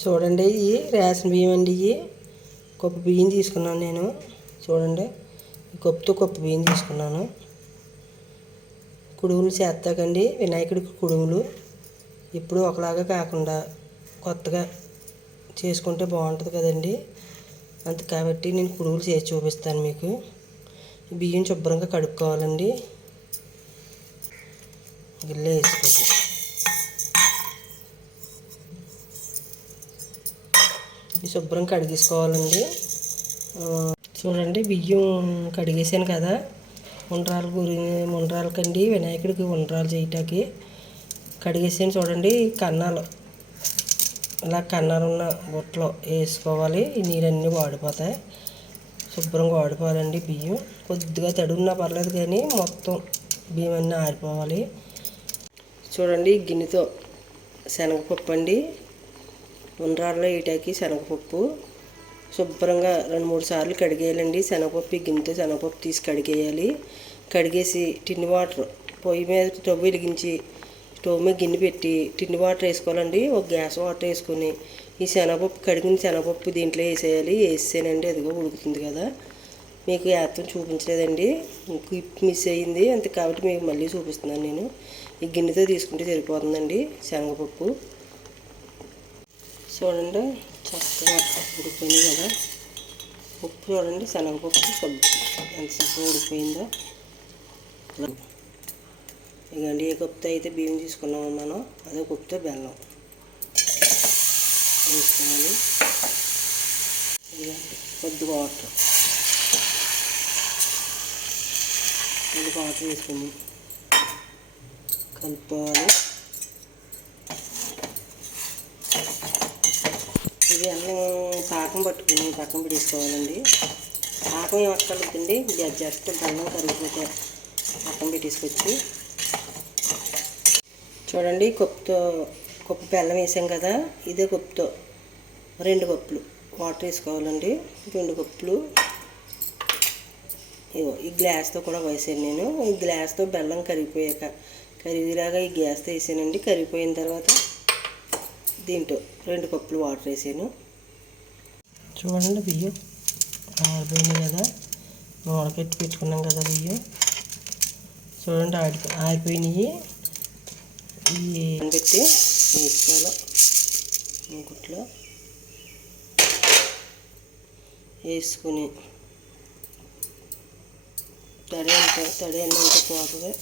చూడండి ఇవి రేషన్ బియ్యం అండి ఇవి కప్పు బియ్యం తీసుకున్నాను నేను. చూడండి ఈ కప్పుతో కప్పు బియ్యం తీసుకున్నాను. కుడుములు చేస్తాకండి వినాయకుడికి కుడుములు. ఇప్పుడు ఒకలాగా కాకుండా కొత్తగా చేసుకుంటే బాగుంటుంది కదండి. అంత కాబట్టి నేను కుడుములు చేసి చూపిస్తాను మీకు. బియ్యం శుభ్రంగా కడుక్కోవాలండి. గిల్లే వేసుకోండి. శుభ్రం కడిగేసుకోవాలండి. చూడండి బియ్యం కడిగేసాను కదా. ఉండ్రాలు గురి ఉండ్రాలకండి వినాయకుడికి ఉండ్రాలు చేయటానికి కడిగేసాను చూడండి కన్నాలు. ఇలా కన్నాలు ఉన్న బుట్టలో వేసుకోవాలి ఈ నీరన్నీ వాడిపోతాయి. శుభ్రంగా వాడిపోవాలండి బియ్యం. కొద్దిగా తడున్నా ఉన్నా పర్లేదు కానీ మొత్తం బియ్యం అన్నీ ఆరిపోవాలి. చూడండి గిన్నెతో శనగపప్పు అండి ఉండ్రాల్లో వేయటానికి శనగపప్పు. శుభ్రంగా రెండు మూడు సార్లు కడిగేయాలండి. శనగపప్పు ఈ గిన్నెతో శనగపప్పు తీసి కడిగేయాలి. కడిగేసి టిన్ వాటర్ పొయ్యి మీద స్టవ్ వెలిగించి స్టవ్ మీద గిన్నె పెట్టి టిన్ వాటర్ వేసుకోవాలండి. ఒక గ్యాస్ వాటర్ వేసుకొని ఈ శనగపప్పు కడిగిన శనగపప్పు దీంట్లో వేసేయాలి. వేసేసానండి అదిగో ఉడుకుతుంది కదా. మీకు యాత్రం చూపించలేదండి. క్లిప్ మిస్ అయ్యింది అంతే కాబట్టి మీకు మళ్ళీ చూపిస్తున్నాను నేను. ఈ గిన్నెతో తీసుకుంటే సరిపోతుందండి శనగపప్పు. చూడండి చక్కగా ఉడిపోయింది కదా. ఉప్పు చూడండి శనగపప్పు సబ్బు ఎంత చక్కగా ఉడిపోయిందో ఇకండి ఏ కప్పుతో అయితే బియ్యం తీసుకున్నామో మనం. అదే కప్పుతో బెల్లం. వేసుకోవాలి. ఇదిగోండి కొద్దిగా వాటర్. కొద్దిగా వాటర్ వేసుకుని కలుపుకోవాలి. ఇది అన్నం పాకం పట్టుకుని పక్కన పెట్టేసుకోవాలండి. పాకం ఏం అక్కర్లేదండి ఇది జస్ట్ బెల్లం కరిగిపోతే పక్కన పెట్టేసుకొచ్చి చూడండి కప్పుతో కప్పు బెల్లం వేసాం కదా ఇదే కప్పుతో రెండు కప్పులు వాటర్ వేసుకోవాలండి. రెండు కప్పులు. ఇగో ఈ గ్లాస్తో కూడా వేసాను నేను. ఈ గ్లాస్తో బెల్లం కరిగిపోయాక కరిగిలాగా ఈ గ్యాస్తో వేసానండి. కరిగిపోయిన తర్వాత దీంట్లో రెండు కప్పులు వాటర్ వేసాను. చూడండి బియ్యం. ఆరిపోయినాయి కదా. మూడకెట్టి పెట్టుకున్నాం కదా బియ్యం. చూడండి ఆడి ఆరిపోయినాయి. ఈ పెట్టి వేసుకోవాలి? ఇంకుట్లో వేసుకుని తడి అంటే తడి అన్నంత పోతుంది.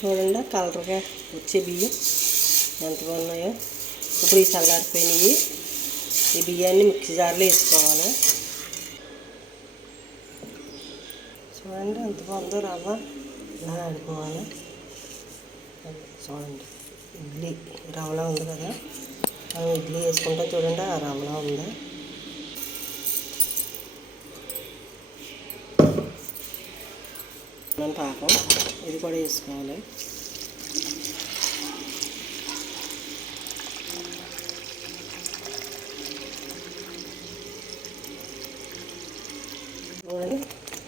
చూడండి కలర్గా వచ్చే బియ్యం ఎంత బాగున్నాయో. ఇప్పుడు ఈ చల్లారిపోయినవి. ఈ బియ్యాన్ని మిక్సీ జార్లో వేసుకోవాలి. చూడండి ఎంత బాగుందో రవ్వ. ఇలా ఆడుకోవాలి చూడండి ఇడ్లీ రవ్వలా ఉంది కదా. మనం ఇడ్లీ వేసుకుంటాం చూడండి ఆ రవ్వలా ఉందా. మనం పాకం ఇది కూడా వేసుకోవాలి.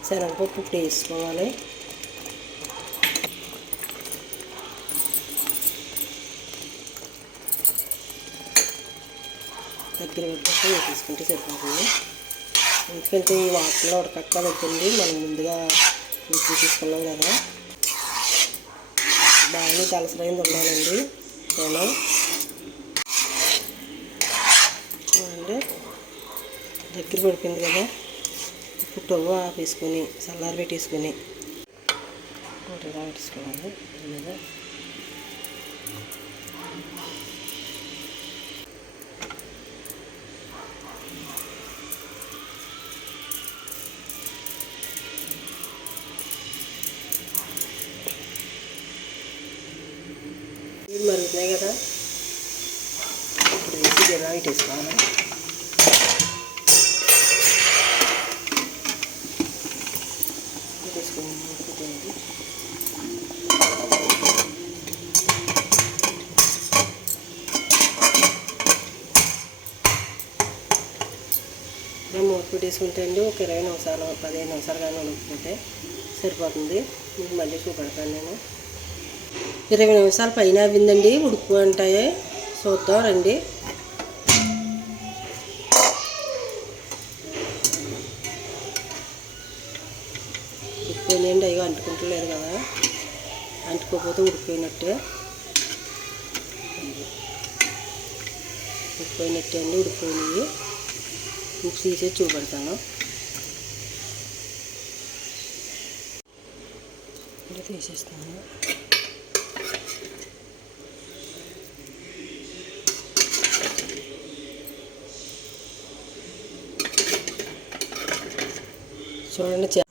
శనగపప్పు ఇప్పుడు వేసుకోవాలి. దగ్గర పెట్టుకుంటే తీసుకుంటే సరిపోతుంది. ఎందుకంటే ఈ వాటర్లో ఉడకక్కర్లేదండి మనం ముందుగా ఉప్పు తీసుకున్నాం కదా. బాగా తలసరైంది ఉండాలండి నేను. చూడండి. దగ్గర పడిపోయింది కదా. ఇప్పుడు టవ్ ఆపేసుకొని చల్లారి పెట్టేసుకొని. ఇలా పెట్టేసుకోవాలి? మీద. పెట్టేసుకోవాలి పెట్టేసుకుని అండి ఒక ఇరవై నిమిషాలు పదిహేను నిమిషాలు కానీ ఉడకపోతే సరిపోతుంది. మీకు మళ్ళీ చూపెడతాను నేను. ఇరవై నిమిషాలు పైన అవ్విందండి. ఉడుకు ఉంటాయి చూద్దాం రండి. ఉడికిపోయినాయండి అయ్యో అంటుకుంటలేదు కదా. అంటుకోకపోతే ఉడికిపోయినట్టే. ఉడిపోయినట్టే అండి ఉడికిపోయినాయి. మీకు తీసేసి చూపెడతాను. ఇలా తీసేస్తాను. చూడండి